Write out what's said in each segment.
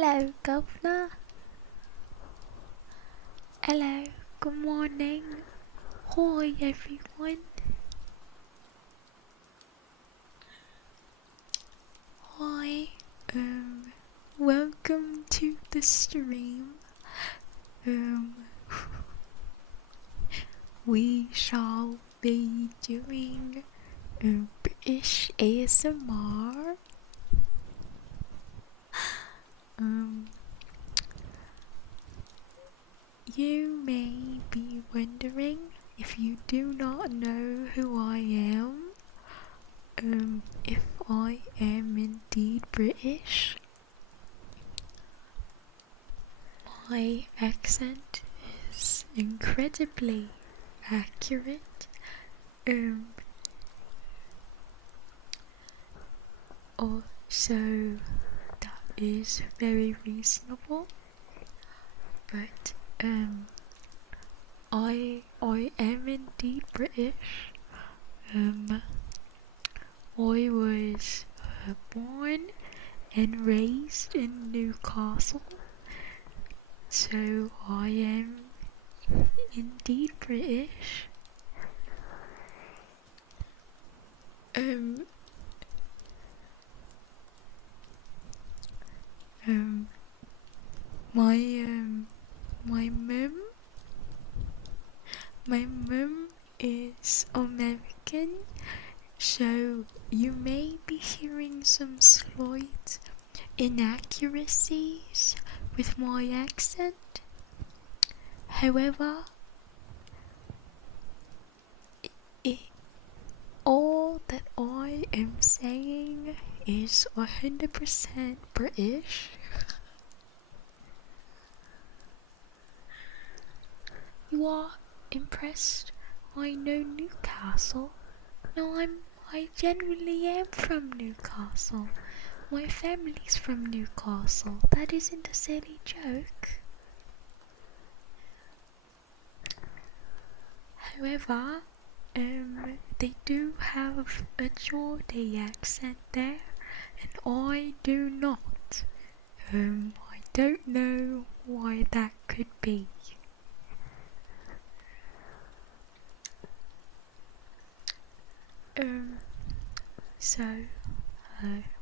Hello, Governor. Hello, good morning. Hi, everyone. Hi, welcome to the stream. We shall be doing British ASMR. You may be wondering, if you do not know who I am, if I am indeed British. My accent is incredibly accurate. So that is very reasonable. But I am indeed British. I was born and raised in Newcastle, so I am indeed British. My mum is American, so you may be hearing some slight inaccuracies with my accent. However, all that I am saying is 100% British. You are impressed? I know Newcastle. No, I genuinely am from Newcastle. My family's from Newcastle. That isn't a silly joke. However, they do have a Geordie accent there, and I do not. I don't know why that could be. So,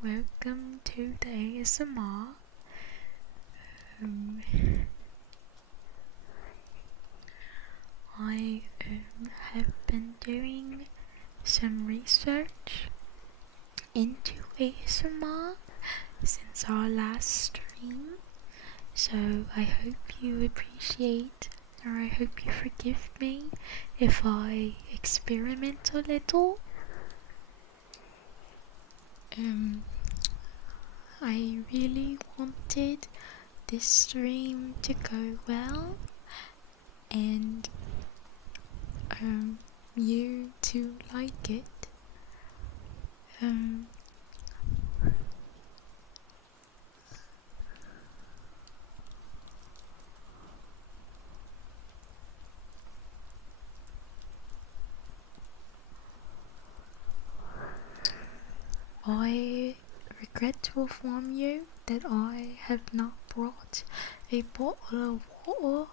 welcome to the ASMR. I have been doing some research into ASMR since our last stream, so I hope you appreciate, or I hope you forgive me if I experiment a little. I really wanted this stream to go well, and you to like it. I regret to inform you that I have not brought a bottle of water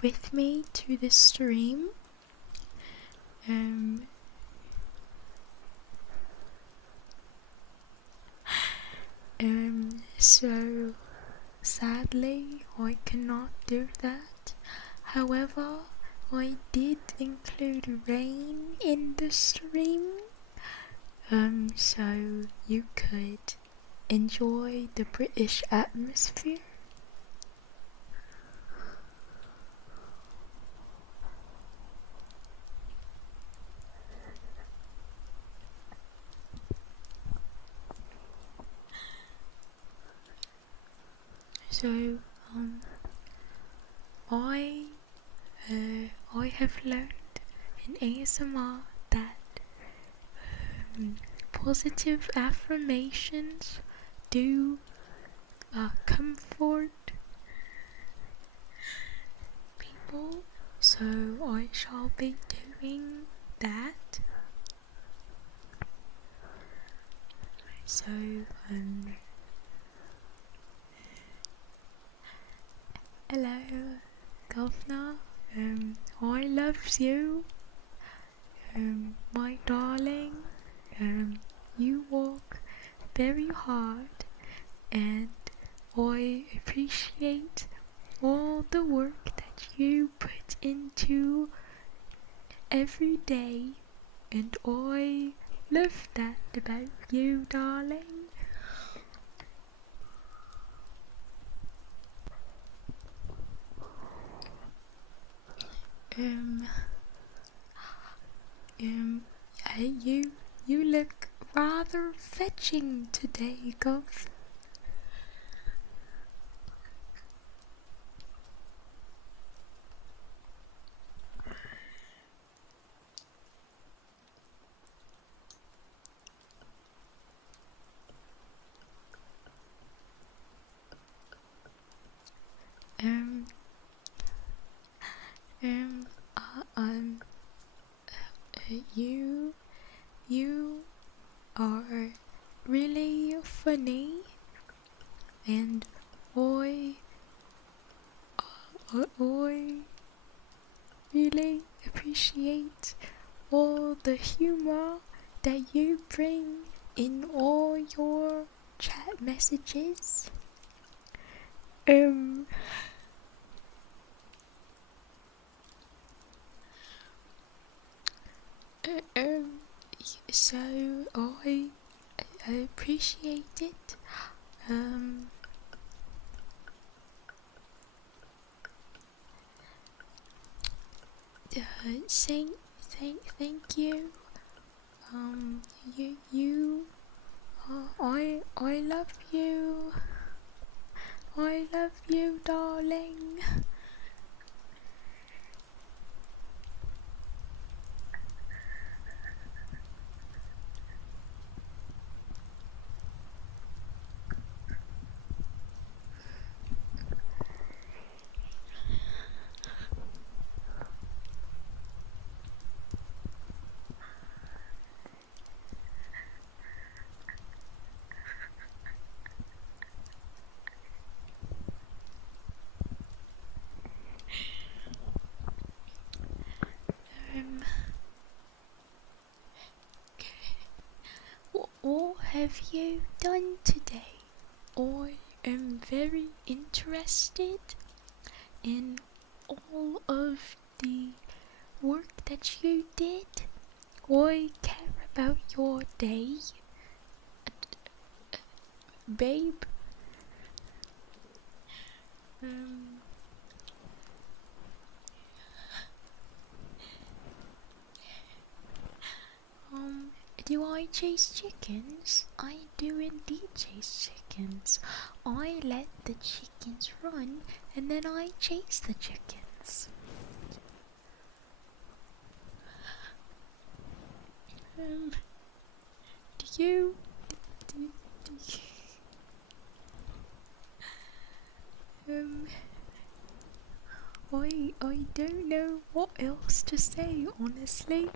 with me to the stream. So sadly I cannot do that. However, I did include rain in the stream, so you could enjoy the British atmosphere. So, I have learned in ASMR that positive affirmations do comfort people, so I shall be doing that. So, Hello, Governor. I love you. My darling. You work very hard, and I appreciate all the work that you put into every day, and I love that about you, darling. You look rather fetching today, Gov. You are really funny, and I really appreciate all the humor that you bring in all your chat messages. So I appreciate it. Thank you. I love you. I love you, darling. What have you done today? I am very interested in all of the work that you did. I care about your day, babe. Do I chase chickens? I do indeed chase chickens. I let the chickens run, and then I chase the chickens. Do you... I don't know what else to say, honestly.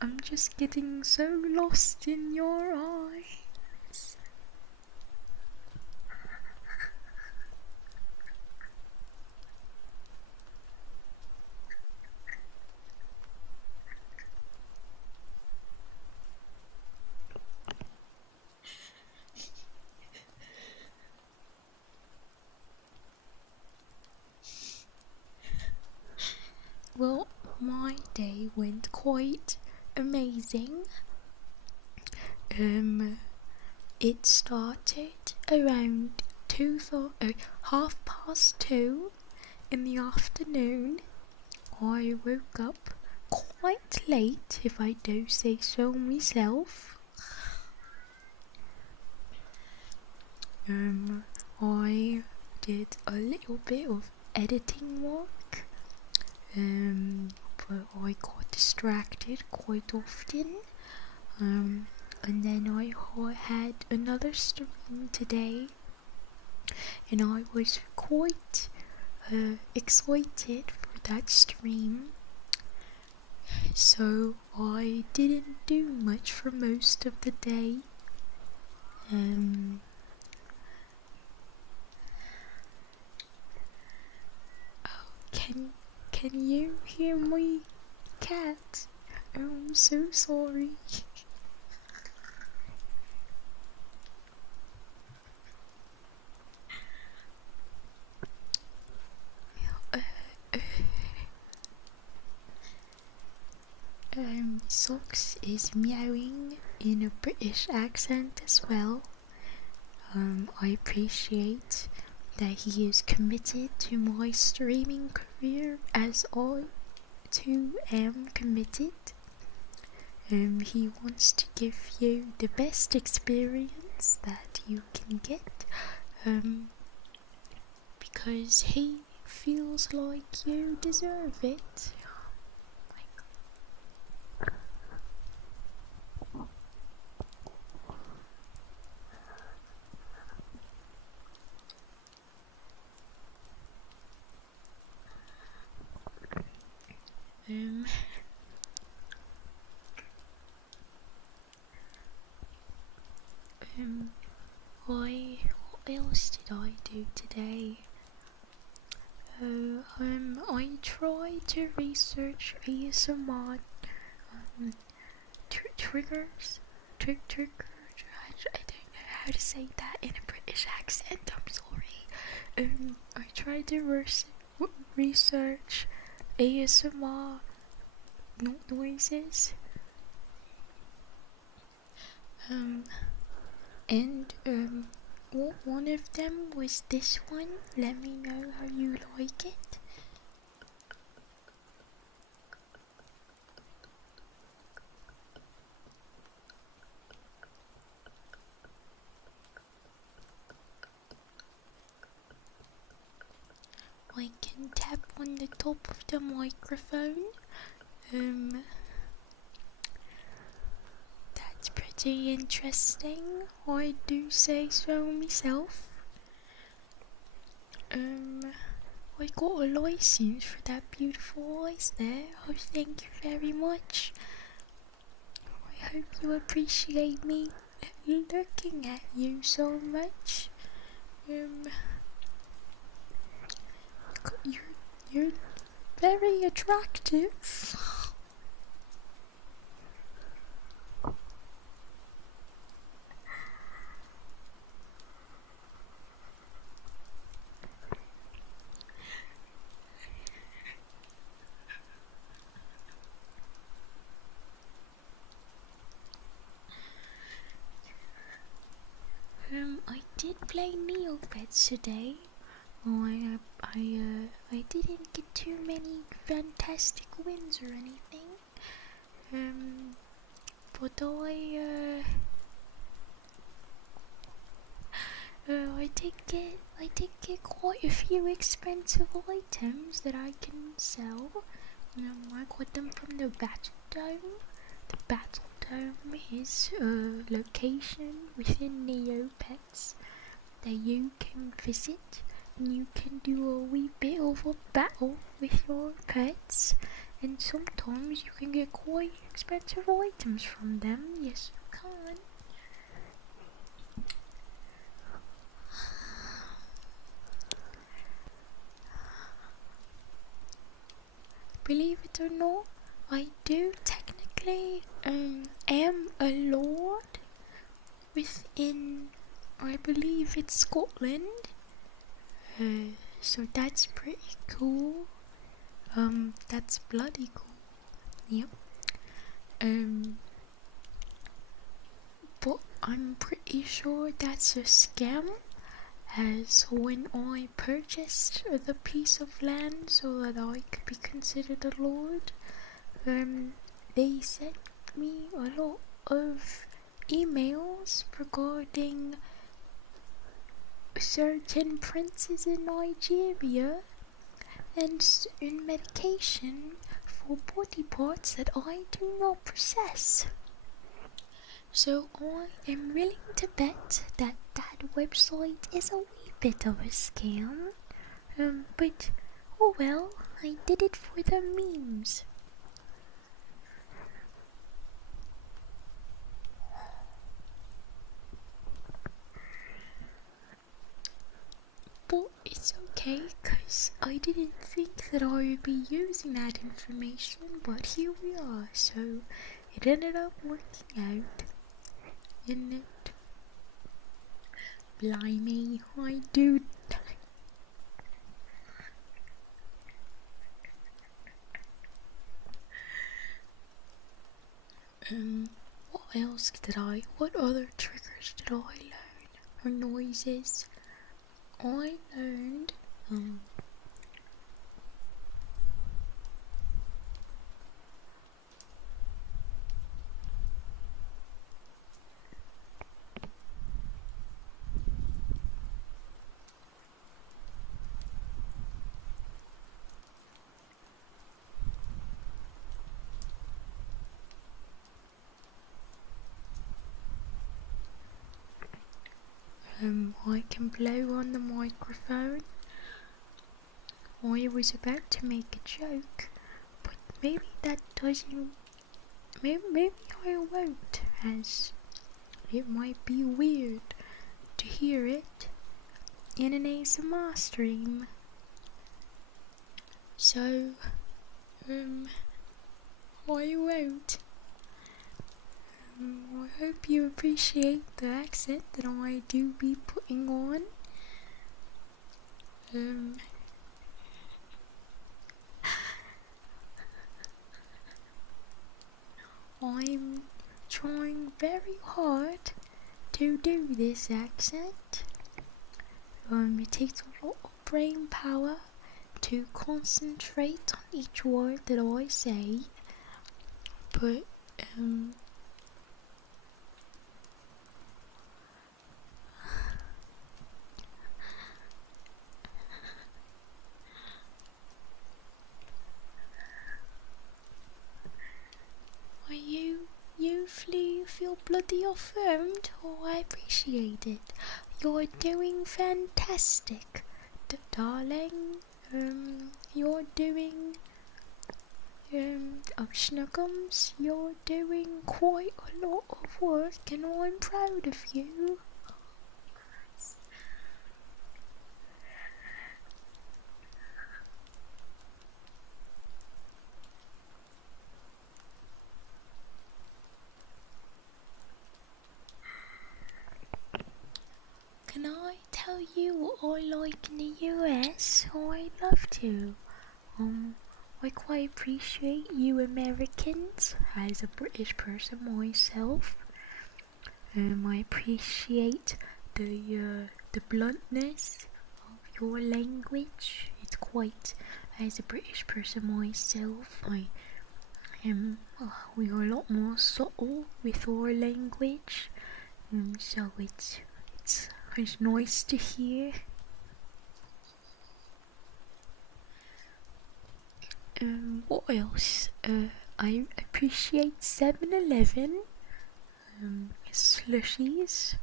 I'm just getting so lost in your eyes. Well, my day went quite amazing. It started around 2:30 in the afternoon. I woke up quite late, if I do say so myself. I did a little bit of editing work, but I got distracted quite often. And then I had another stream today, and I was quite excited for that stream. So I didn't do much for most of the day. can you hear my cat? I'm so sorry. Socks is meowing in a British accent as well. I appreciate that he is committed to my streaming career as I too am committed. He wants to give you the best experience that you can get, because he feels like you deserve it. What else did I do today? I tried to research ASMR triggers. I don't know how to say that in a British accent. I'm sorry. I tried to research ASMR noises. And one of them was this one. Let me know how you like it. I can tap on the top of the microphone. That's pretty interesting. I do say so myself. I got a license for that beautiful voice there. Oh, thank you very much. I hope you appreciate me looking at you so much. You're very attractive. I did play Neopets today. I didn't get too many fantastic wins or anything. But I did get quite a few expensive items that I can sell. I got them from the Battle Dome. The Battle Dome is a location within Neopets that you can visit, and you can do a wee bit of a battle with your pets, and sometimes you can get quite expensive items from them. Yes, you can. Believe it or not, I do technically am a lord within, I believe it's Scotland. So that's pretty cool. That's bloody cool. Yep. But I'm pretty sure that's a scam, as when I purchased the piece of land so that I could be considered a lord, they sent me a lot of emails regarding certain princes in Nigeria and certain medication for body parts that I do not possess. So I am willing to bet that that website is a wee bit of a scam. But oh well, I did it for the memes. But it's okay. okay, because I didn't think that I would be using that information, but here we are, so it ended up working out, didn't it? Blimey, I do. What other triggers did I learn? Or noises? I learned, I can blow on the microphone. I was about to make a joke, but maybe that doesn't. Maybe I won't, as it might be weird to hear it in an ASMR stream. So, I won't. I hope you appreciate the accent that I do be putting on. I'm trying very hard to do this accent. It takes a lot of brain power to concentrate on each word that I say, but you feel bloody affirmed. Oh, I appreciate it. You're doing fantastic, darling. You're doing, Schnuckums, you're doing quite a lot of work, and I'm proud of you. Can I tell you what I like in the US? Oh, I'd love to. I quite appreciate you Americans. As a British person myself, I appreciate the bluntness of your language. It's quite, as a British person myself, we are a lot more subtle with our language, so it's nice to hear. What else? I appreciate 7-Eleven, slushies.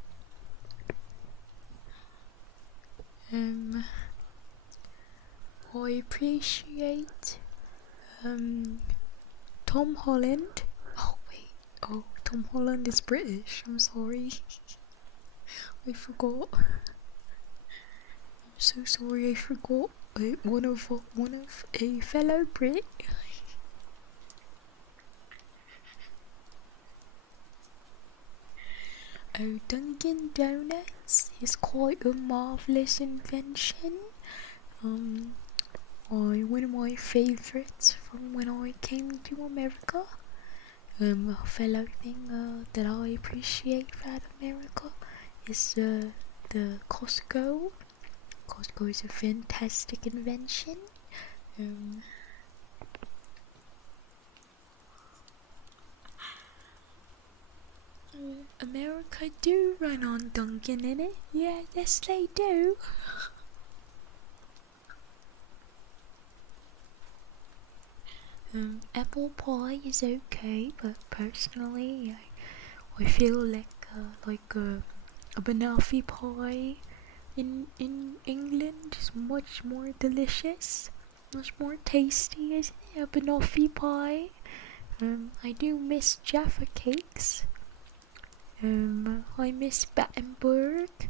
I appreciate Tom Holland. Oh wait, Tom Holland is British. I'm sorry. I forgot. I'm so sorry. I forgot. One of a fellow Brit. Oh, Dunkin' Donuts is quite a marvelous invention. One of my favourites from when I came to America. A fellow thing that I appreciate about America is the Costco. Costco is a fantastic invention. America do run on Dunkin', innit? Yeah, yes they do. Apple pie is okay, but personally, I feel like a banoffee pie in England is much more delicious, much more tasty, isn't it? A banoffee pie. I do miss Jaffa cakes. I miss Battenberg,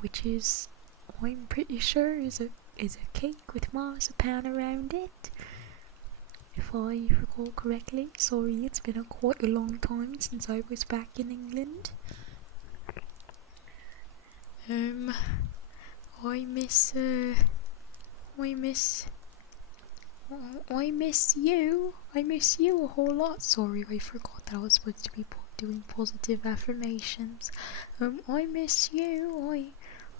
which is, I'm pretty sure, is is a cake with marzipan around it, if I recall correctly. Sorry, it's been quite a long time since I was back in England. I miss you. I miss you a whole lot. Sorry, I forgot that I was supposed to be doing positive affirmations. I miss you.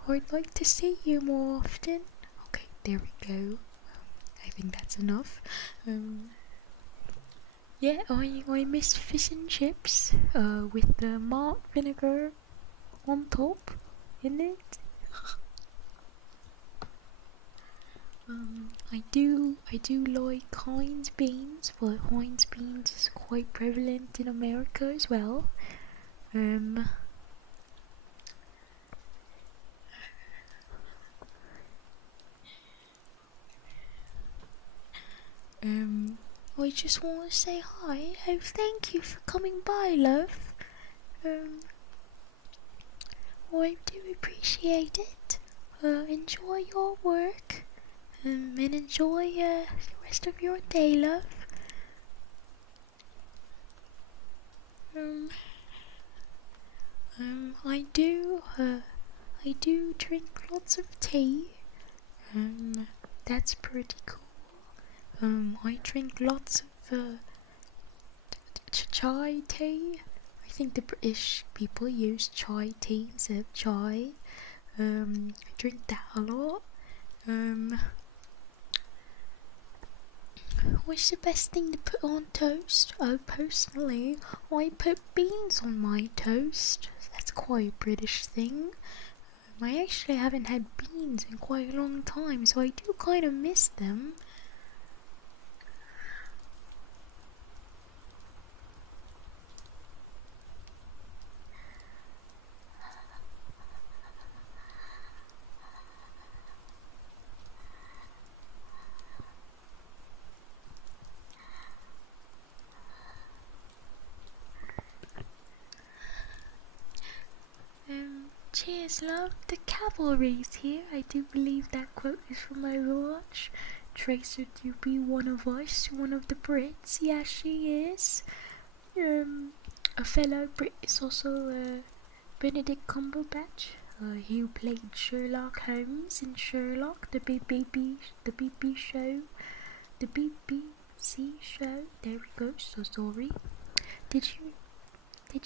I'd like to see you more often. Okay, there we go. I think that's enough. Yeah, I miss fish and chips. With the malt vinegar on top, in it. I do like Heinz beans, but Heinz beans is quite prevalent in America as well. I just want to say hi. Oh, thank you for coming by, love. I do appreciate it. Enjoy your work. And enjoy the rest of your day, love. I do drink lots of tea. That's pretty cool. I drink lots of chai tea. I think the British people use chai tea instead of chai. I drink that a lot. What's the best thing to put on toast? Oh, personally, I put beans on my toast. That's quite a British thing. I actually haven't had beans in quite a long time, so I do kind of miss them. Cheers, love. The cavalry's here. I do believe that quote is from Overwatch. Tracer to be one of us, one of the Brits. Yeah, she is. A fellow Brit is also Benedict Cumberbatch. He played Sherlock Holmes in Sherlock, the BBC show. The BBC show. There we go. So sorry. Did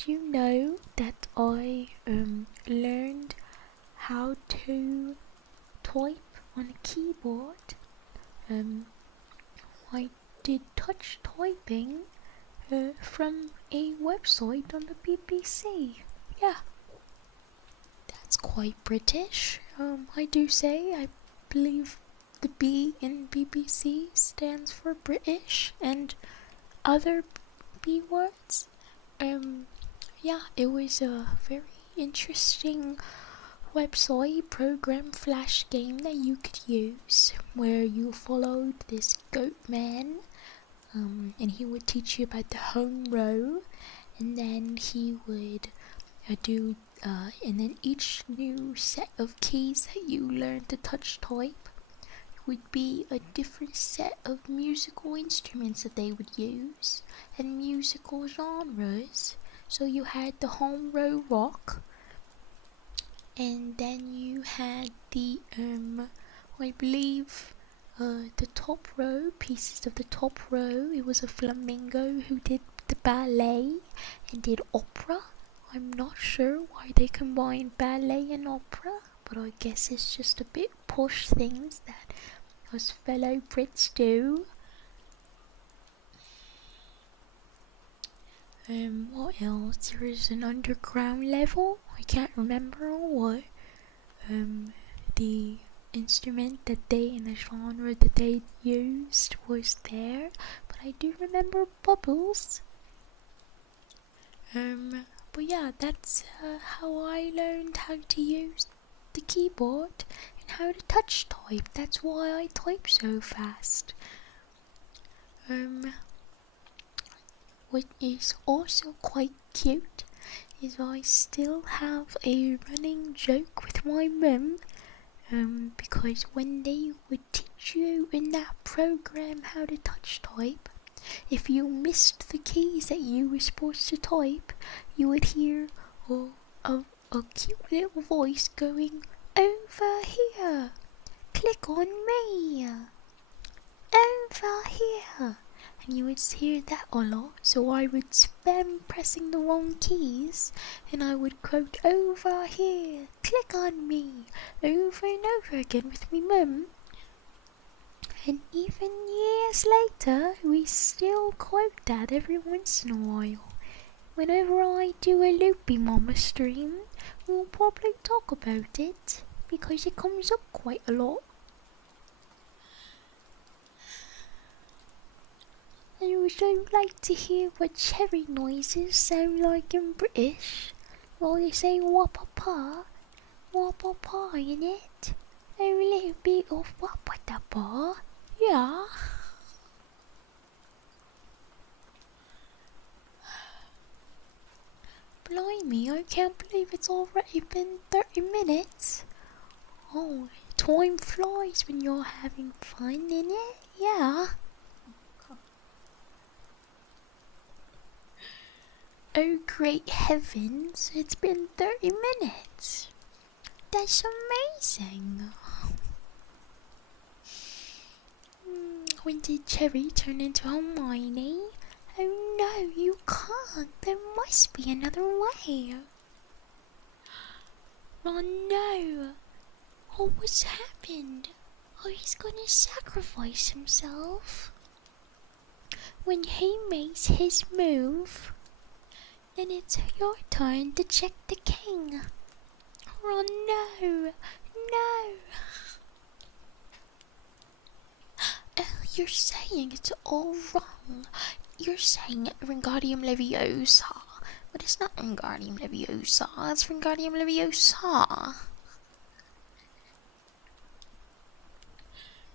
you know that I learned how to type on a keyboard? I did touch typing from a website on the BBC. Yeah, that's quite British. I do say. I believe the B in BBC stands for British and other B words. Yeah, it was a very interesting website program flash game that you could use, where you followed this goat man, and he would teach you about the home row, and then he would and then each new set of keys that you learned to touch type would be a different set of musical instruments that they would use, and musical genres. So you had the home row rock, and then you had the I believe the top row, pieces of the top row. It was a flamingo who did the ballet and did opera. I'm not sure why they combined ballet and opera, but I guess it's just a bit posh things that us fellow Brits do. What else? There is an underground level. I can't remember what. The instrument that they, in the genre that they used, was there, but I do remember bubbles. But yeah, that's how I learned how to use the keyboard and how to touch type. That's why I type so fast. What is also quite cute is I still have a running joke with my mum. because when they would teach you in that program how to touch type, if you missed the keys that you were supposed to type, you would hear a cute little voice going, "Over here, click on me, over here," and you would hear that a lot, so I would spam pressing the wrong keys, and I would quote, "Over here, click on me," over and over again with me mum. And even years later, we still quote that every once in a while. Whenever I do a Loopy Mama stream, we'll probably talk about it, because it comes up quite a lot. I also like to hear what cherry noises sound like in British. Well, they say wapapa in it. A little bit of wapadapa, yeah. Blimey, I can't believe it's already been 30 minutes. Oh, time flies when you're having fun, innit? Yeah. Oh great heavens, it's been 30 minutes. That's amazing. When did Cheri turn into Hermione? Oh no, you can't. There must be another way. Oh no. Oh, what's happened? Oh, he's gonna sacrifice himself. When he makes his move, then it's your turn to check the king. Oh no, no. You're saying it's all wrong. You're saying Wingardium Leviosa, but it's not Wingardium Leviosa, it's Wingardium Leviosa.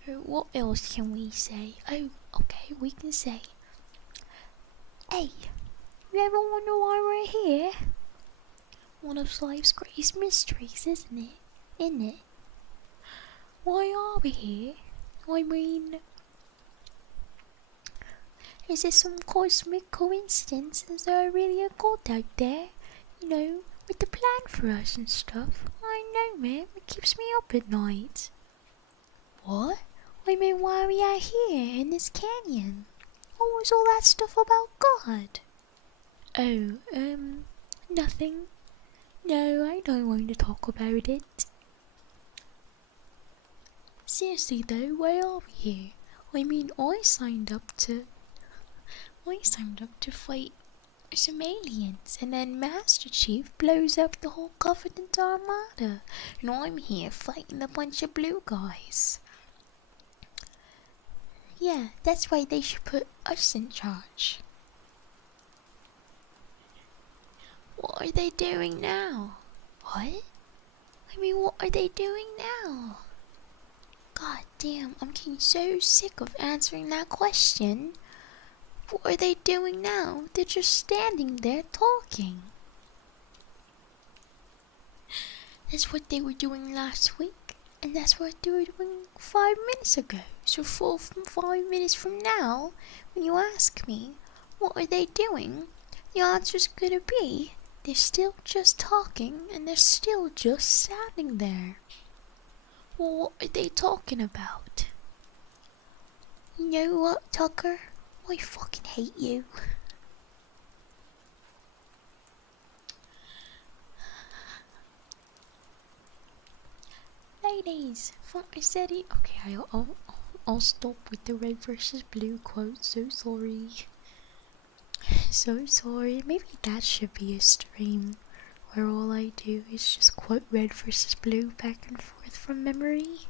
What else can we say? Oh, okay, we can say, "Hey, you ever wonder why we're here?" One of life's greatest mysteries, isn't it? Isn't it? Why are we here? I mean, is this some cosmic coincidence? Is there really a god out there? You know, with the plan for us and stuff? I know, man, it keeps me up at night. What? I mean, why are we out here in this canyon? What was all that stuff about God? Oh, nothing. No, I don't want to talk about it. Seriously though, why are we here? I mean, I signed up to fight some aliens, and then Master Chief blows up the whole Covenant Armada, and I'm here fighting a bunch of blue guys. Yeah, that's why they should put us in charge. What are they doing now? What? I mean, what are they doing now? God damn, I'm getting so sick of answering that question. What are they doing now? They're just standing there talking. That's what they were doing last week, and that's what they were doing 5 minutes ago. So 5 minutes from now, when you ask me, what are they doing? The answer's gonna be, they're still just talking, and they're still just standing there. Well, what are they talking about? You know what, Tucker? I fucking hate you. Ladies, I said it. Okay, I'll stop with the red versus blue quote. So sorry. So sorry. Maybe that should be a stream where all I do is just quote red versus blue back and forth from memory.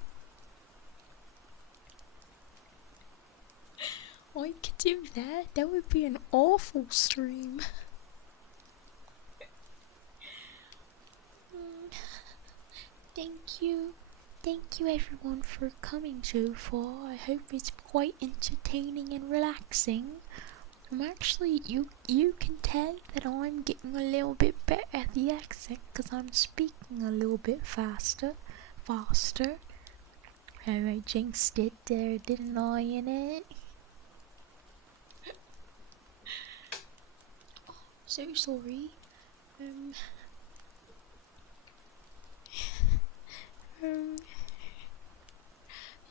I could do that. That would be an awful stream. Thank you everyone for coming so far. I hope it's quite entertaining and relaxing. I'm actually, you can tell that I'm getting a little bit better at the accent because I'm speaking a little bit faster faster. Oh, I jinxed it there, didn't I, in it? So sorry.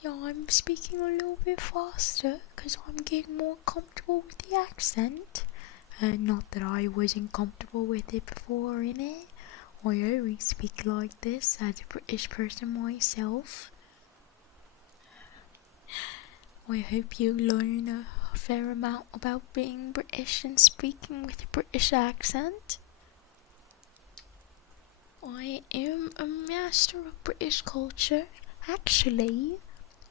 Yeah, I'm speaking a little bit faster because I'm getting more comfortable with the accent. Not that I wasn't comfortable with it before, innit? I always speak like this as a British person myself. I hope you learn a fair amount about being British and speaking with a British accent. I am a master of British culture. Actually,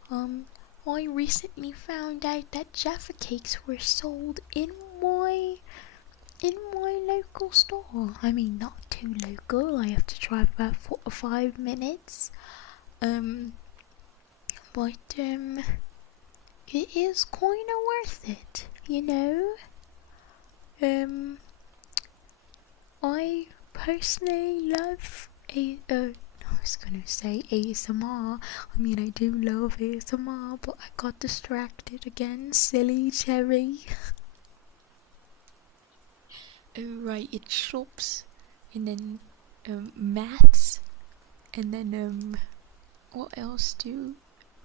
I recently found out that Jaffa cakes were sold in my local store. I mean, not too local. I have to drive about 4 or 5 minutes. But it is kinda worth it, you know? I personally love I was gonna say ASMR. I mean, I do love ASMR, but I got distracted again. Silly Cheri. Oh, right, it's shops, and then maths, and then what else do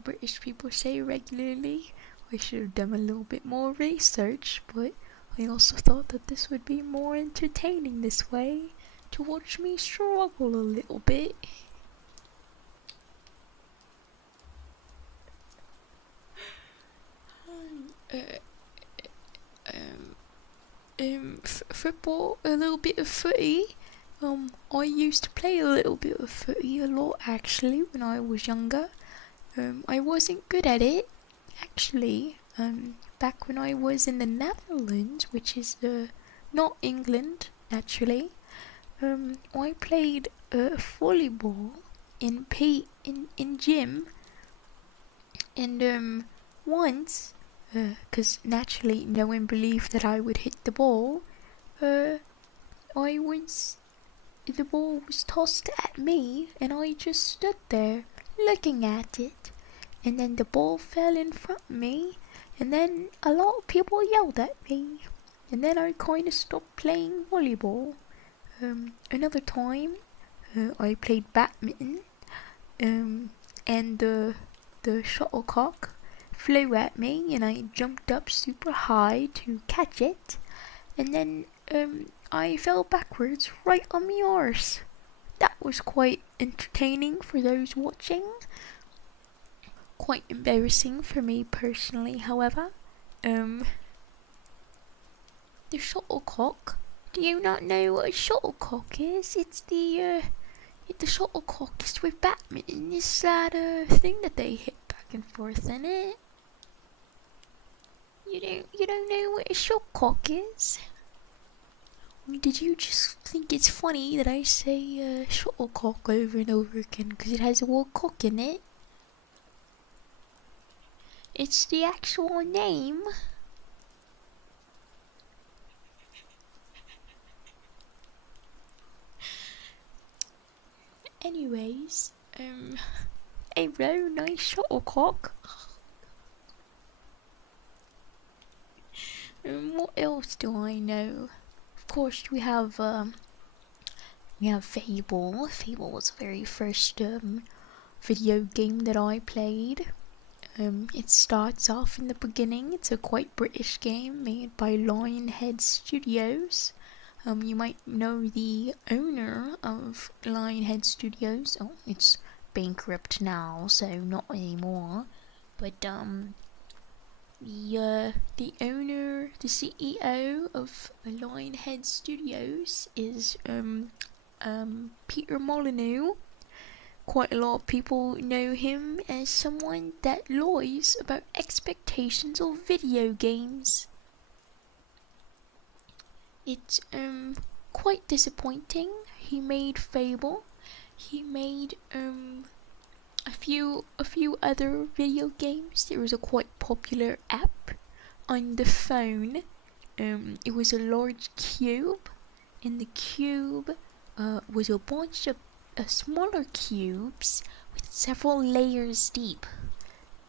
British people say regularly? I should have done a little bit more research, but I also thought that this would be more entertaining this way, to watch me struggle a little bit. Football, a little bit of footy. I used to play a little bit of footy, a lot actually, when I was younger. I wasn't good at it, actually. Back when I was in the Netherlands, which is not England, naturally. I played volleyball in gym, and once, because naturally no one believed that I would hit the ball, the ball was tossed at me, and I just stood there looking at it, and then the ball fell in front of me, and then a lot of people yelled at me, and then I kind of stopped playing volleyball. Another time, I played badminton, and the shuttlecock flew at me, and I jumped up super high to catch it, and then I fell backwards right on my arse. That was quite entertaining for those watching. Quite embarrassing for me personally, however. The shuttlecock. Do you not know what a shuttlecock is? It's the shuttlecock is with badminton. It's that thing that they hit back and forth in it. You don't know what a shuttlecock is? Did you just think it's funny that I say shuttlecock over and over again because it has the word cock in it? It's the actual name. Anyways, a very nice shuttlecock. What else do I know? Of course, we have Fable. Fable was the very first video game that I played. It starts off in the beginning. It's a quite British game made by Lionhead Studios. You might know the owner of Lionhead Studios. Oh, it's bankrupt now, so not anymore. But the owner, the CEO of Lionhead Studios is Peter Molyneux. Quite a lot of people know him as someone that lies about expectations of video games. It's quite disappointing. He made Fable. He made a few other video games. There was a quite popular app on the phone. It was a large cube, and the cube was a bunch of smaller cubes with several layers deep.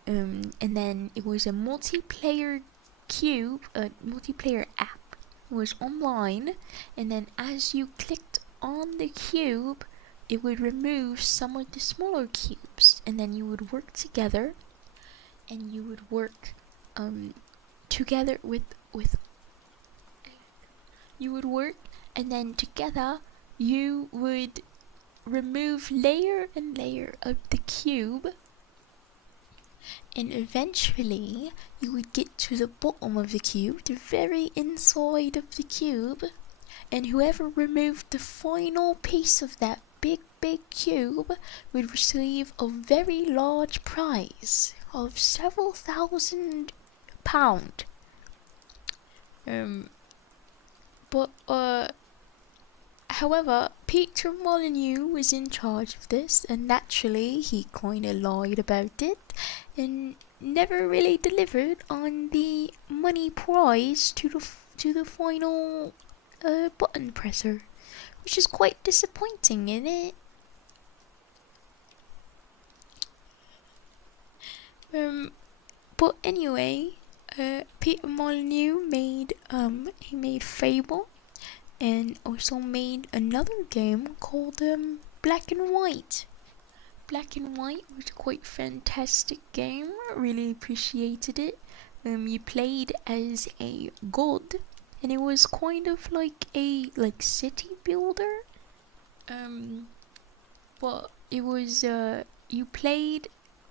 And then it was a multiplayer cube, a multiplayer app. It was online, and then as you clicked on the cube, it would remove some of the smaller cubes, and then you would work together, and you would work together with you would work, and then together you would remove layer and layer of the cube, and eventually you would get to the bottom of the cube, the very inside of the cube, and whoever removed the final piece of that big cube would receive a very large prize of several £1,000. However, Peter Molyneux was in charge of this, and naturally he kinda lied about it and never really delivered on the money prize to the final button presser, which is quite disappointing, isn't it? But anyway, Peter Molyneux made Fable, and also made another game called Black and White. Black and White was a quite fantastic game. I really appreciated it. You played as a god, and it was kind of like a city builder. But it was you played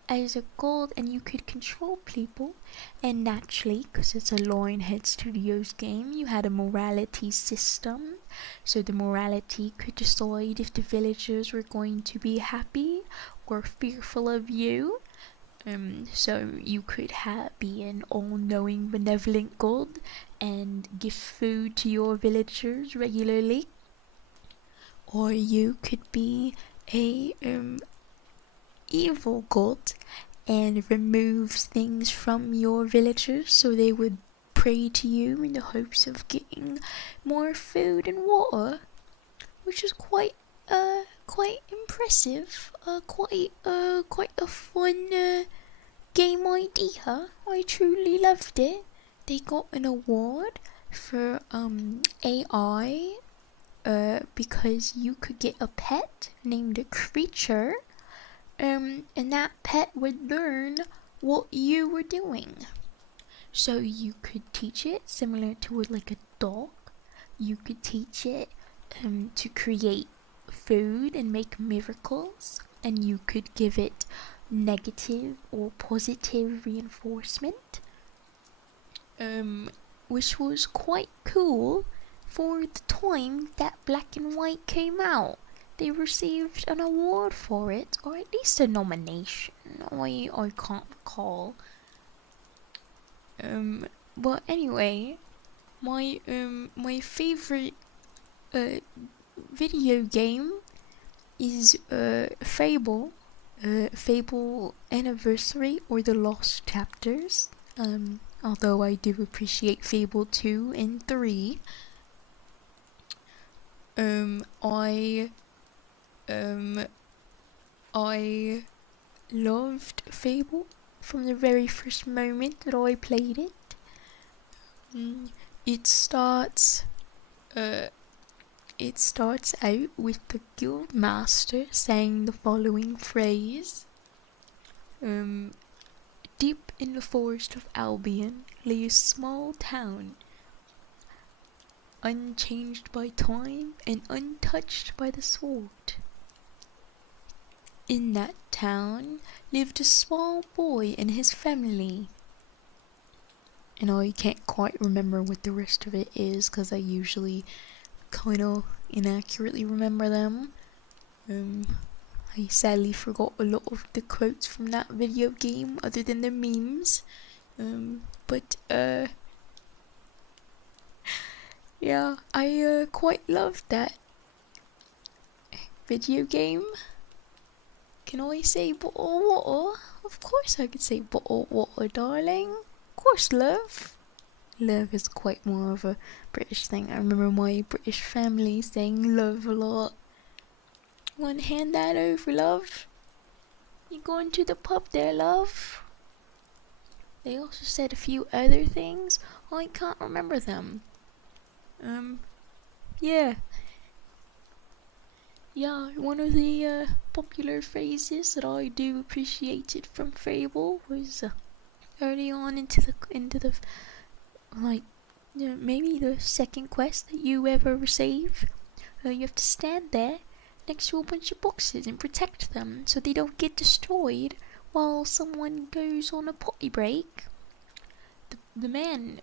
as a god and you could control people, and naturally, because it's a Lionhead Studios game, you had a morality system, so the morality could decide if the villagers were going to be happy or fearful of you. So you could be an all-knowing benevolent god and give food to your villagers regularly, or you could be a evil god and removes things from your villagers so they would pray to you in the hopes of getting more food and water, which is quite impressive. Quite a fun game idea. I truly loved it. They got an award for AI because you could get a pet named a creature, and that pet would learn what you were doing. So you could teach it similar to a dog. You could teach it to create food and make miracles, and you could give it negative or positive reinforcement, which was quite cool for the time that Black and White came out. They received an award for it, or at least a nomination. I can't recall. But anyway, my favorite video game is Fable, Fable Anniversary or The Lost Chapters. Although I do appreciate Fable 2 and 3. I loved Fable from the very first moment that I played it. It starts out with the guild master saying the following phrase: deep in the forest of Albion lay a small town, unchanged by time and untouched by the sword. In that town lived a small boy and his family. And I can't quite remember what the rest of it is, because I usually kind of inaccurately remember them. I sadly forgot a lot of the quotes from that video game other than the memes. But yeah, I quite loved that video game. Can I say bottle water? Of course I could say bottle water, darling. Of course, love. Love is quite more of a British thing. I remember my British family saying love a lot. One hand that over, love. You going to the pub there, love? They also said a few other things. I can't remember them. Yeah. Yeah, one of the popular phrases that I do appreciate from Fable was early on into the like maybe the second quest that you ever receive. You have to stand there next to a bunch of boxes and protect them so they don't get destroyed while someone goes on a potty break. The man,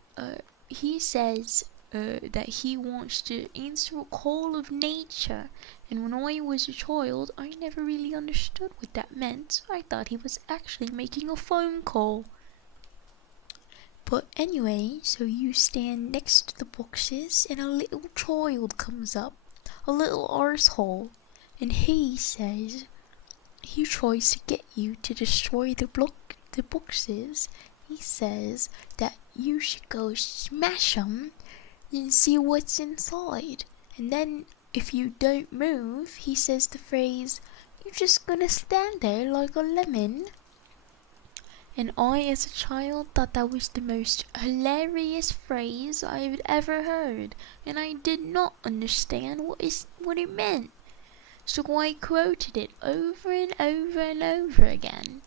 he says that he wants to answer a call of nature, and when I was a child, I never really understood what that meant. I thought he was actually making a phone call. But anyway, so you stand next to the boxes, and a little child comes up, a little arsehole, and he says he tries to get you to destroy the boxes. He says that you should go smash them and see what's inside. And then if you don't move, he says the phrase, "You're just gonna stand there like a lemon." And I, as a child, thought that was the most hilarious phrase I've ever heard, and I did not understand what it meant. So I quoted it over and over and over again.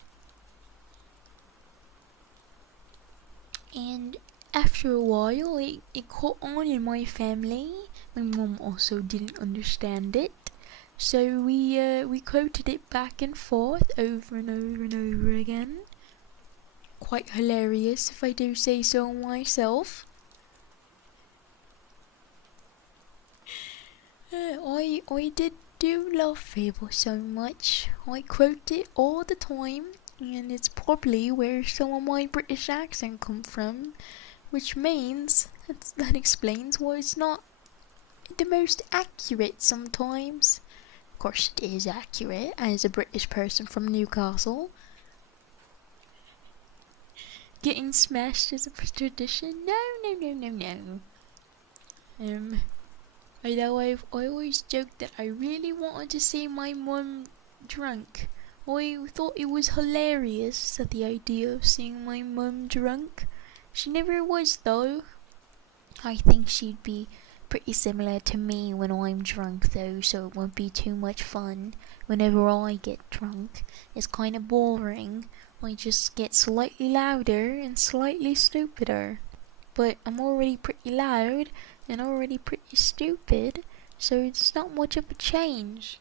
And after a while, it caught on in my family. My mum also didn't understand it. So we quoted it back and forth over and over and over again. Quite hilarious, if I do say so myself. I did do love Fable so much. I quote it all the time, and it's probably where some of my British accent come from, which means that explains why it's not the most accurate sometimes. Of course, it is accurate as a British person from Newcastle. Getting smashed is a tradition? No. Although I always joked that I really wanted to see my mum drunk. I thought it was hilarious at the idea of seeing my mum drunk. She never was though. I think she'd be pretty similar to me when I'm drunk though, so it won't be too much fun whenever I get drunk. It's kind of boring. I just get slightly louder and slightly stupider. But I'm already pretty loud and already pretty stupid, so it's not much of a change.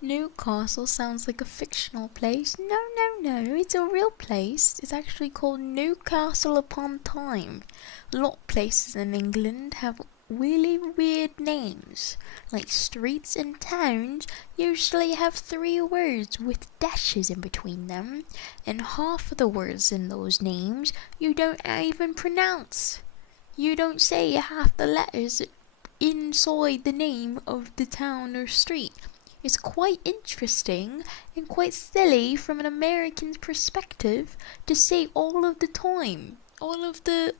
Newcastle sounds like a fictional place. No, it's a real place. It's actually called Newcastle upon Tyne. A lot of places in England have really weird names. Like streets and towns usually have 3 words with dashes in between them, and half of the words in those names you don't even pronounce. You don't say half the letters inside the name of the town or street. It's quite interesting and quite silly from an American's perspective to say all of the time. All of the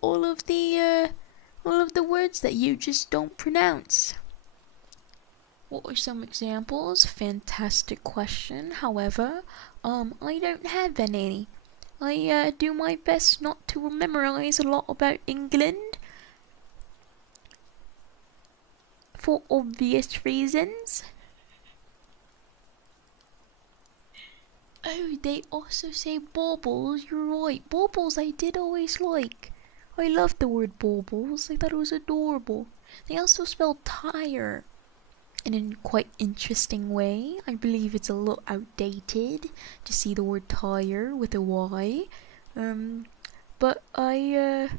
words that you just don't pronounce. What are some examples? Fantastic question. However, I don't have any. I do my best not to memorize a lot about England for obvious reasons. Oh, they also say baubles. You're right. Baubles I did always like. I loved the word baubles. I thought it was adorable. They also spell tire in a quite interesting way. I believe it's a little outdated to see the word tire with a Y. But I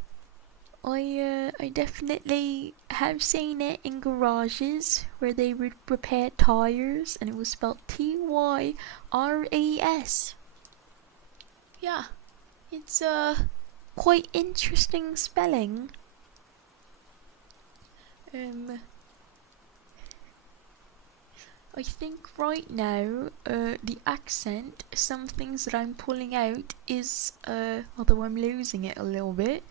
definitely have seen it in garages where they would repair tires and it was spelled Tyres. Yeah, it's quite interesting spelling. I think right now, the accent, some things that I'm pulling out is, although I'm losing it a little bit,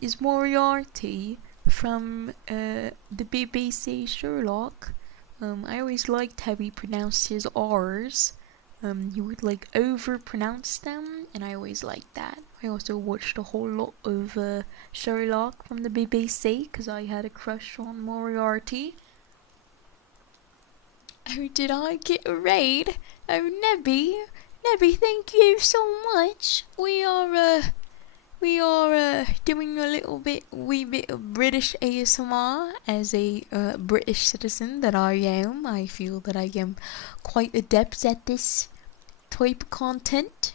is Moriarty, from the BBC Sherlock. I always liked how he pronounced his R's. He would like overpronounce them, and I always liked that. I also watched a whole lot of Sherlock from the BBC because I had a crush on Moriarty. Oh, did I get a raid? Oh, Nebby, thank you so much. We are doing a wee bit of British ASMR. As a British citizen that I am, I feel that I am quite adept at this type of content.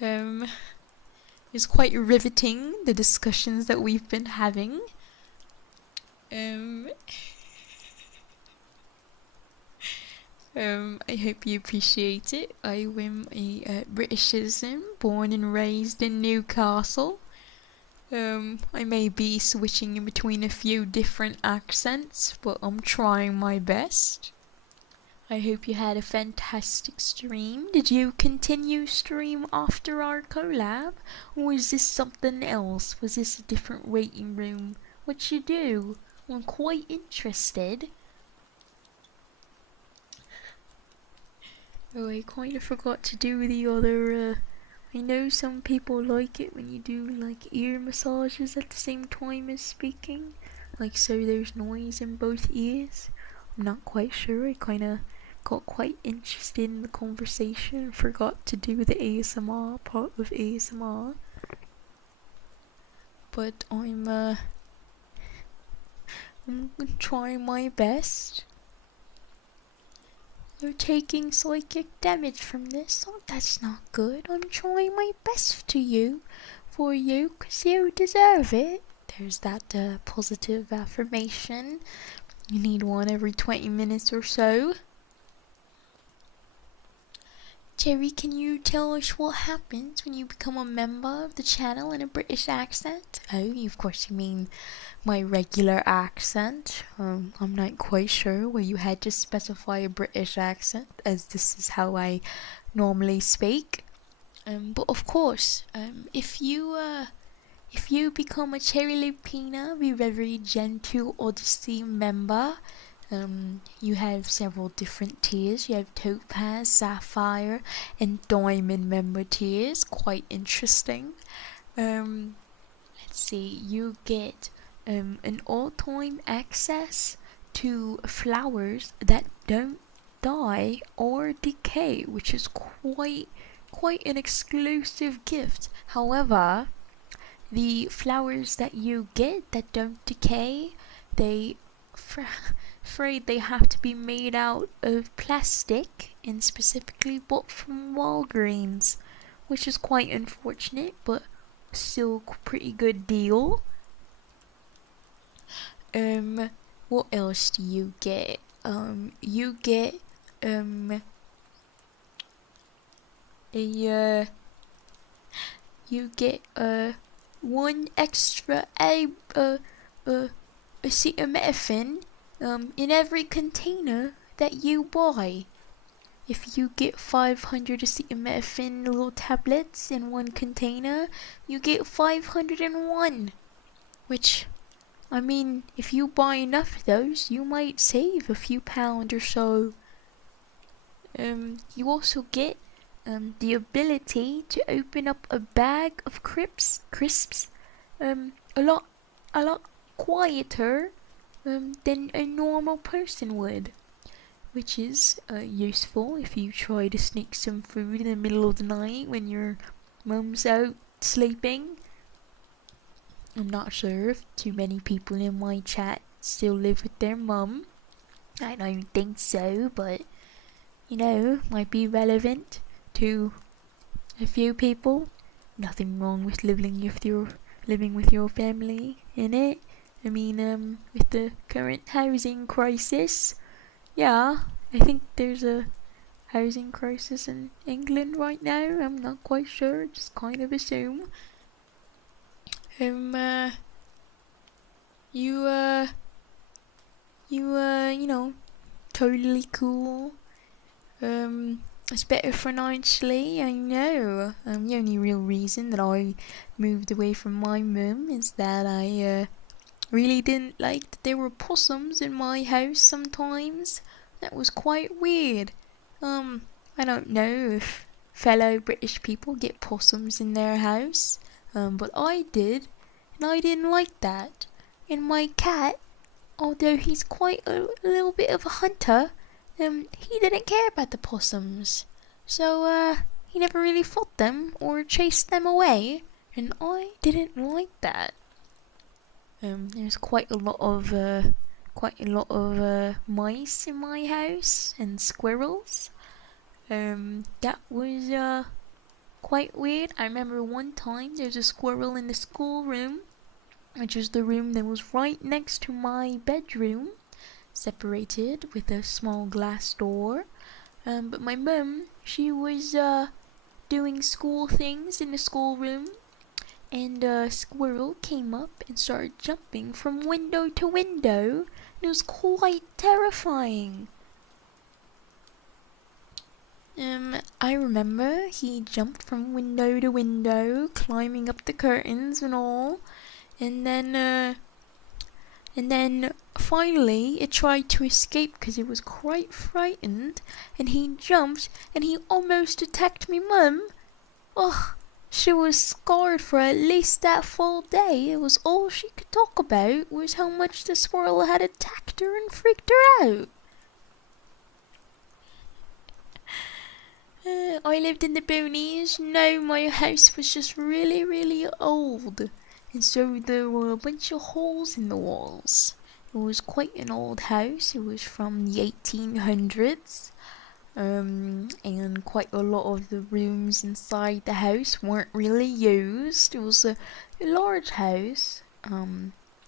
It's quite riveting, the discussions that we've been having. I hope you appreciate it. I am a British citizen, born and raised in Newcastle. I may be switching in between a few different accents, but I'm trying my best. I hope you had a fantastic stream. Did you continue stream after our collab? Or is this something else? Was this a different waiting room? What'd you do? I'm quite interested. Oh, I kind of forgot to do the other, I know some people like it when you do, like, ear massages at the same time as speaking. Like, so there's noise in both ears. I'm not quite sure. I kind of got quite interested in the conversation and forgot to do the ASMR part of ASMR. But I'm trying my best. You're taking psychic damage from this. Oh, that's not good. I'm trying my best for you, 'cause you deserve it. There's that positive affirmation. You need one every 20 minutes or so. Cheri, can you tell us what happens when you become a member of the channel in a British accent? Oh, of course you mean my regular accent. I'm not quite sure where you had to specify a British accent, as this is how I normally speak. But of course, if you become a Cheri Lupina VReverie Gen 2 Odyssey member, you have several different tiers. You have Topaz, Sapphire, and Diamond member tiers. Quite interesting. Let's see, you get an all-time access to flowers that don't die or decay, which is quite an exclusive gift. However, the flowers that you get that don't decay, afraid they have to be made out of plastic and specifically bought from Walgreens, which is quite unfortunate, but still pretty good deal. What else do you get? You get one extra acetaminophen in every container that you buy. If you get 500 acetaminophen little tablets in one container, you get 501. Which, I mean, if you buy enough of those, you might save a few pounds or so. You also get the ability to open up a bag of crisps a lot quieter than a normal person would, which is useful if you try to sneak some food in the middle of the night when your mum's out sleeping. I'm not sure if too many people in my chat still live with their mum. I don't think so, but you know, might be relevant to a few people. Nothing wrong with living with your family, innit? I mean, with the current housing crisis, yeah, I think there's a housing crisis in England right now. I'm not quite sure, just kind of assume. You know, totally cool. It's better financially, I know. The only real reason that I moved away from my mum is that I really didn't like that there were possums in my house sometimes. That was quite weird. I don't know if fellow British people get possums in their house, but I did, and I didn't like that. And my cat, although he's quite a little bit of a hunter, he didn't care about the possums. So, he never really fought them or chased them away, and I didn't like that. There's quite a lot of mice in my house and squirrels. That was quite weird. I remember one time there's a squirrel in the schoolroom, which is the room that was right next to my bedroom, separated with a small glass door. But my mum, she was doing school things in the schoolroom, and a squirrel came up and started jumping from window to window. It was quite terrifying. I remember he jumped from window to window, climbing up the curtains and all, and then finally it tried to escape because it was quite frightened, and he jumped and he almost attacked me mum. Ugh, she was scarred for at least that full day. It was all she could talk about was how much the squirrel had attacked her and freaked her out. I lived in the boonies. No, my house was just really, really old. And so there were a bunch of holes in the walls. It was quite an old house. It was from the 1800s. And quite a lot of the rooms inside the house weren't really used. It was a large house.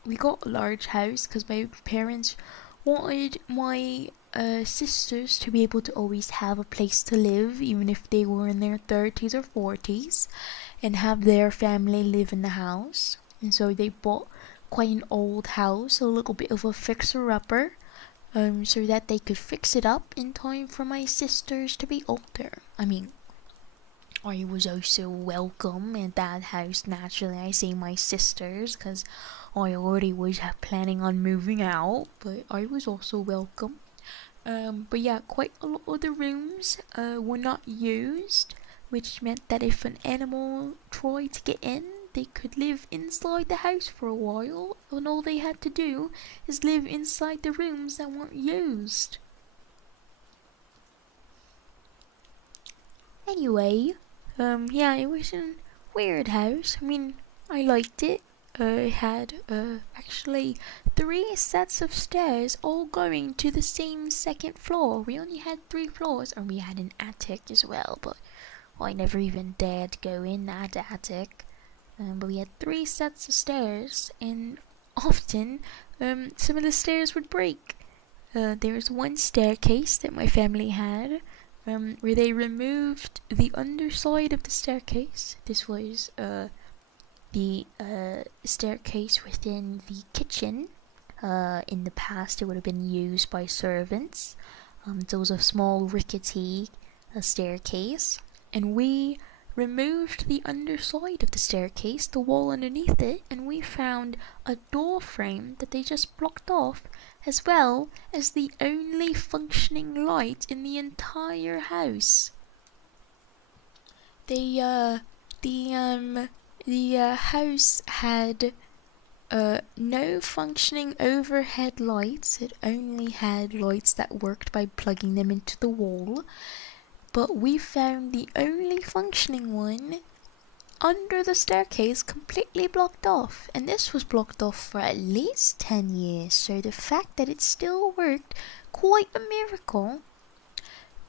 We got a large house because my parents wanted my sisters to be able to always have a place to live, even if they were in their 30s or 40s, and have their family live in the house. And so they bought quite an old house, a little bit of a fixer-upper, so that they could fix it up in time for my sisters to be older. I mean, I was also welcome in that house. Naturally, I say my sisters because I already was planning on moving out, but I was also welcome. But yeah, quite a lot of the rooms were not used, which meant that if an animal tried to get in, they could live inside the house for a while, and all they had to do is live inside the rooms that weren't used. Anyway, yeah, it was a weird house. I mean, I liked it. It had actually 3 sets of stairs all going to the same second floor. We only had 3 floors, and we had an attic as well, but I never even dared go in that attic. But we had 3 sets of stairs, and often some of the stairs would break. There was one staircase that my family had where they removed the underside of the staircase. This was the staircase within the kitchen. In the past, it would have been used by servants. So it was a small rickety staircase, and we removed the underside of the staircase, the wall underneath it, and we found a door frame that they just blocked off, as well as the only functioning light in the entire house. The house had no functioning overhead lights. It only had lights that worked by plugging them into the wall. But we found the only functioning one under the staircase completely blocked off. And this was blocked off for at least 10 years. So the fact that it still worked, quite a miracle.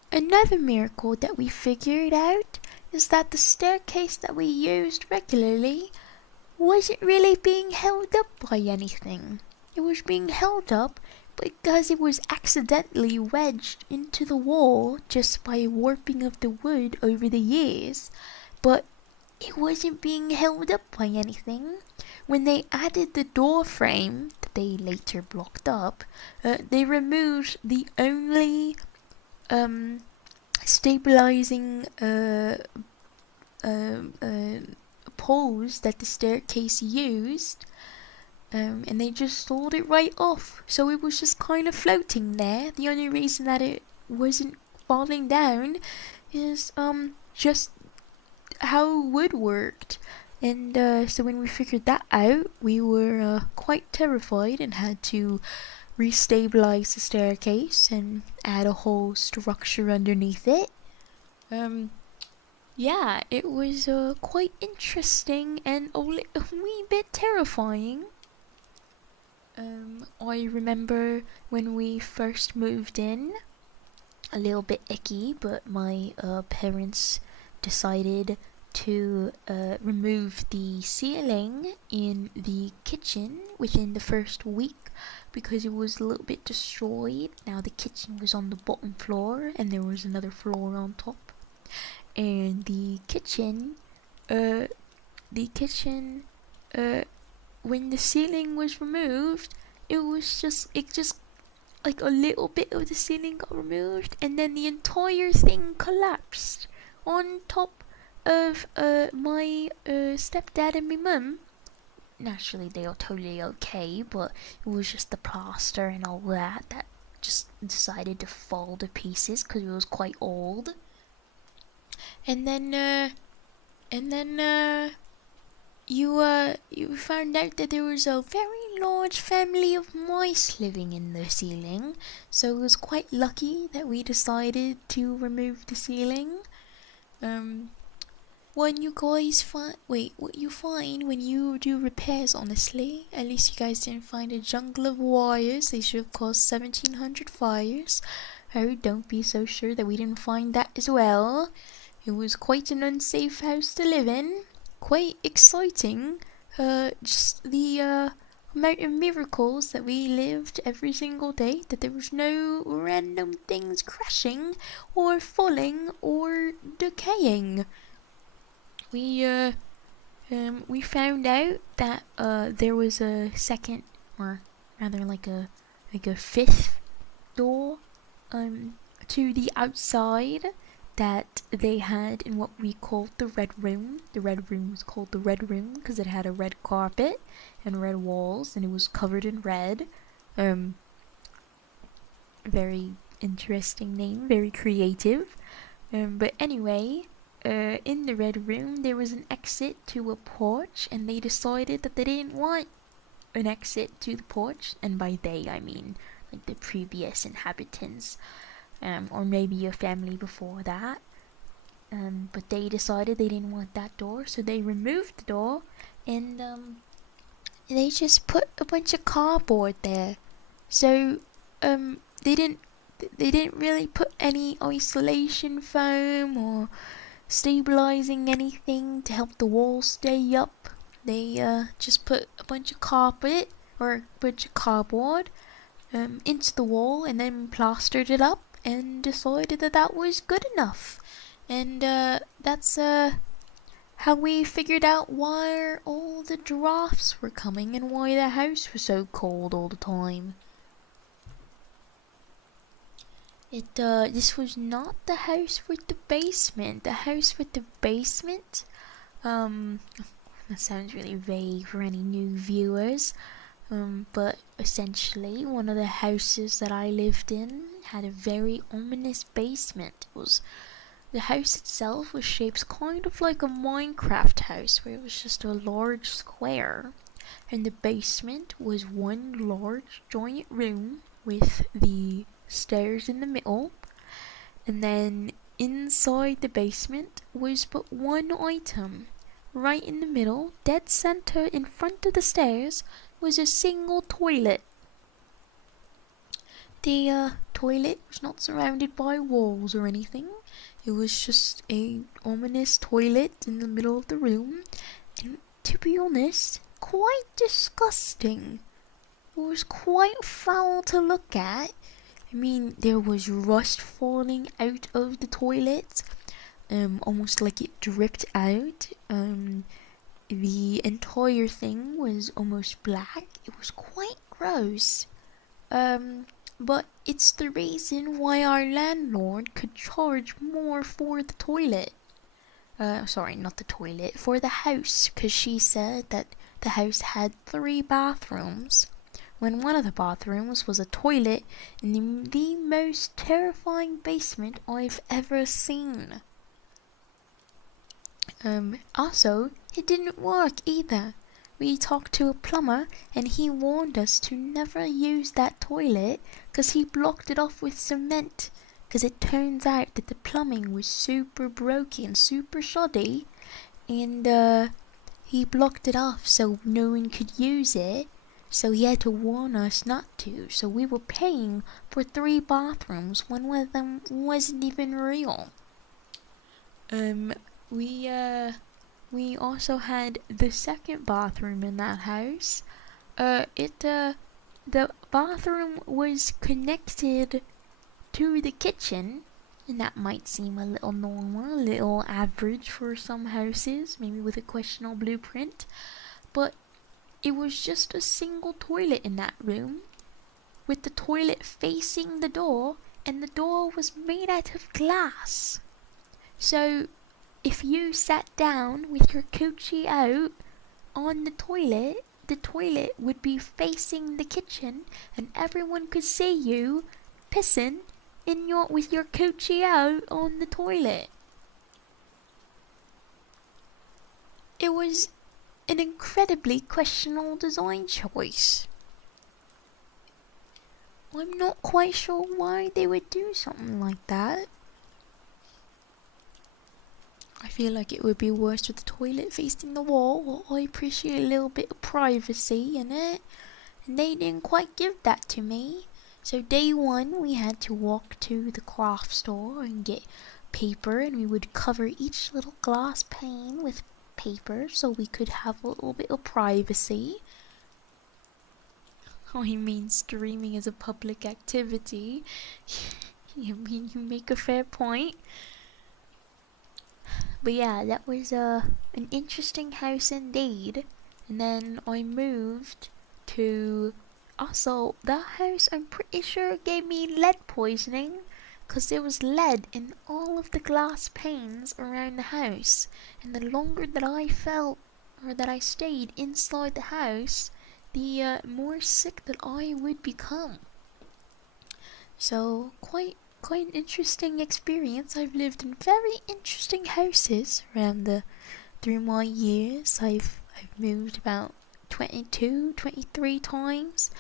Another miracle that we figured out is that the staircase that we used regularly wasn't really being held up by anything. It was being held up because it was accidentally wedged into the wall just by warping of the wood over the years, but it wasn't being held up by anything. When they added the door frame that they later blocked up, they removed the only stabilizing poles that the staircase used, and they just sold it right off. So it was just kind of floating there. The only reason that it wasn't falling down is just how wood worked. And so when we figured that out, we were quite terrified and had to restabilize the staircase and add a whole structure underneath it. Yeah, it was quite interesting and a wee bit terrifying. I remember when we first moved in, a little bit icky, but my parents decided to remove the ceiling in the kitchen within the first week because it was a little bit destroyed. Now the kitchen was on the bottom floor and there was another floor on top, and the kitchen when the ceiling was removed, it just like a little bit of the ceiling got removed, and then the entire thing collapsed on top of my stepdad and my mum. Naturally, they are totally okay, but it was just the plaster and all that just decided to fall to pieces because it was quite old. And then you found out that there was a very large family of mice living in the ceiling, so it was quite lucky that we decided to remove the ceiling. When you guys what you find when you do repairs, honestly, at least you guys didn't find a jungle of wires. They should have cost 1700 fires. Oh, don't be so sure that we didn't find that as well. It was quite an unsafe house to live in. Quite exciting. Just the amount of miracles that we lived every single day, that there was no random things crashing or falling or decaying. We found out that there was a second, or rather like a fifth door to the outside that they had in what we called the red room. The red room was called the red room because it had a red carpet and red walls, and it was covered in red. Very interesting name, very creative. But anyway, in the red room there was an exit to a porch, and they decided that they didn't want an exit to the porch, and by they I mean like the previous inhabitants, or maybe a family before that. But they decided they didn't want that door, so they removed the door, and they just put a bunch of cardboard there. So they didn't really put any isolation foam or stabilizing anything to help the walls stay up. They just put a bunch of carpet or a bunch of cardboard into the wall and then plastered it up and decided that that was good enough. And that's how we figured out why all the drafts were coming and why the house was so cold all the time. This was not the house with the basement. The house with the basement, that sounds really vague for any new viewers, but essentially one of the houses that I lived in had a very ominous basement. The house itself was shaped kind of like a Minecraft house, where it was just a large square, and the basement was one large giant room with the stairs in the middle, and then inside the basement was but one item. Right in the middle, dead center in front of the stairs, was a single toilet. The toilet was not surrounded by walls or anything. It was just a ominous toilet in the middle of the room, and to be honest, quite disgusting. It was quite foul to look at. I mean, there was rust falling out of the toilet, almost like it dripped out. The entire thing was almost black. It was quite gross. But it's the reason why our landlord could charge more for the toilet. sorry, not the toilet, for the house, because she said that the house had 3 bathrooms, when one of the bathrooms was a toilet in the most terrifying basement I've ever seen. Also, it didn't work either. We talked to a plumber and he warned us to never use that toilet because he blocked it off with cement, because it turns out that the plumbing was super broken, super shoddy, and he blocked it off so no one could use it, so he had to warn us not to. So we were paying for 3 bathrooms when one of them wasn't even real. We also had the second bathroom in that house. The bathroom was connected to the kitchen, and that might seem a little normal, a little average for some houses, maybe with a questionable blueprint, but it was just a single toilet in that room, with the toilet facing the door, and the door was made out of glass. So if you sat down with your coochie out on the toilet would be facing the kitchen, and everyone could see you pissing with your coochie out on the toilet. It was an incredibly questionable design choice. I'm not quite sure why they would do something like that. I feel like it would be worse with the toilet facing the wall. I appreciate a little bit of privacy in it, and they didn't quite give that to me. So day 1 we had to walk to the craft store and get paper, and we would cover each little glass pane with paper so we could have a little bit of privacy. I mean, streaming is a public activity. You make a fair point. But yeah, that was an interesting house indeed. And then I moved to... Also, that house, I'm pretty sure, gave me lead poisoning, because there was lead in all of the glass panes around the house. And the longer that I stayed inside the house, the more sick that I would become. So, quite an interesting experience. I've lived in very interesting houses through my years. I've moved about 23 times,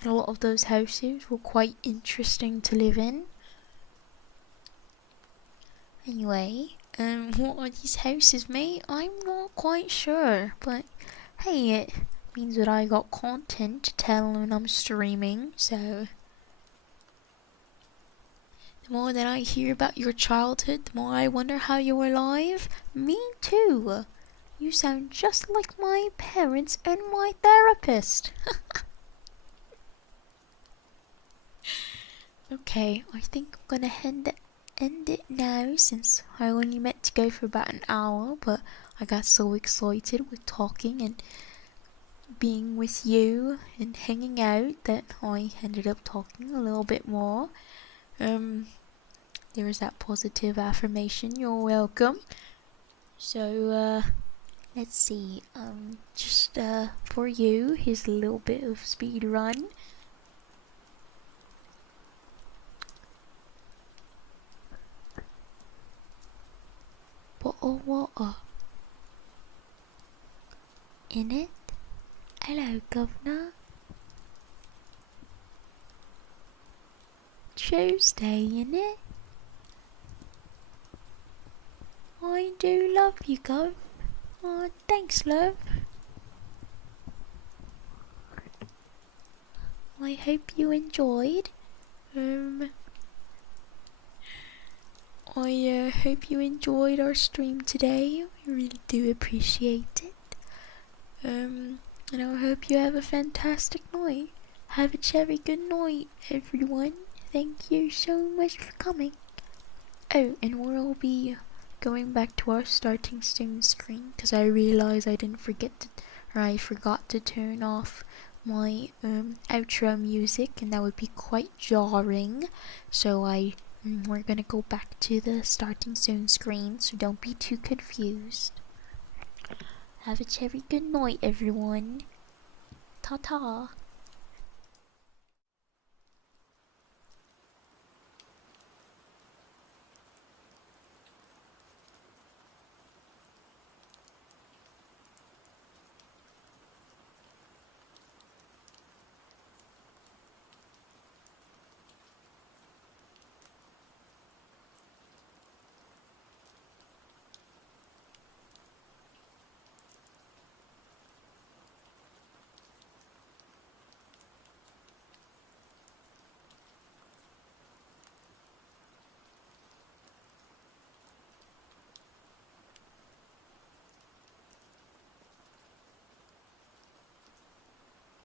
and a lot of those houses were quite interesting to live in. Anyway, what are these houses, mate? I'm not quite sure, but hey, it means that I got content to tell when I'm streaming, so... The more that I hear about your childhood, the more I wonder how you were alive. Me too. You sound just like my parents and my therapist. Okay, I think I'm gonna end it now, since I only meant to go for about an hour, but I got so excited with talking and being with you and hanging out that I ended up talking a little bit more. There was that positive affirmation, you're welcome. So, let's see, just, for you, here's a little bit of speed run. Bottle of water. In it. Hello, governor. Tuesday, innit? I do love you, Gov. Oh, thanks, love. I hope you enjoyed. I hope you enjoyed our stream today. We really do appreciate it. And I hope you have a fantastic night. Have a cherry good night, everyone. Thank you so much for coming. Oh, and we'll be going back to our starting stream screen, because I realized I forgot to turn off my outro music, and that would be quite jarring. So I We're gonna go back to the starting soon screen, so don't be too confused. Have a very good night, everyone. Ta-ta.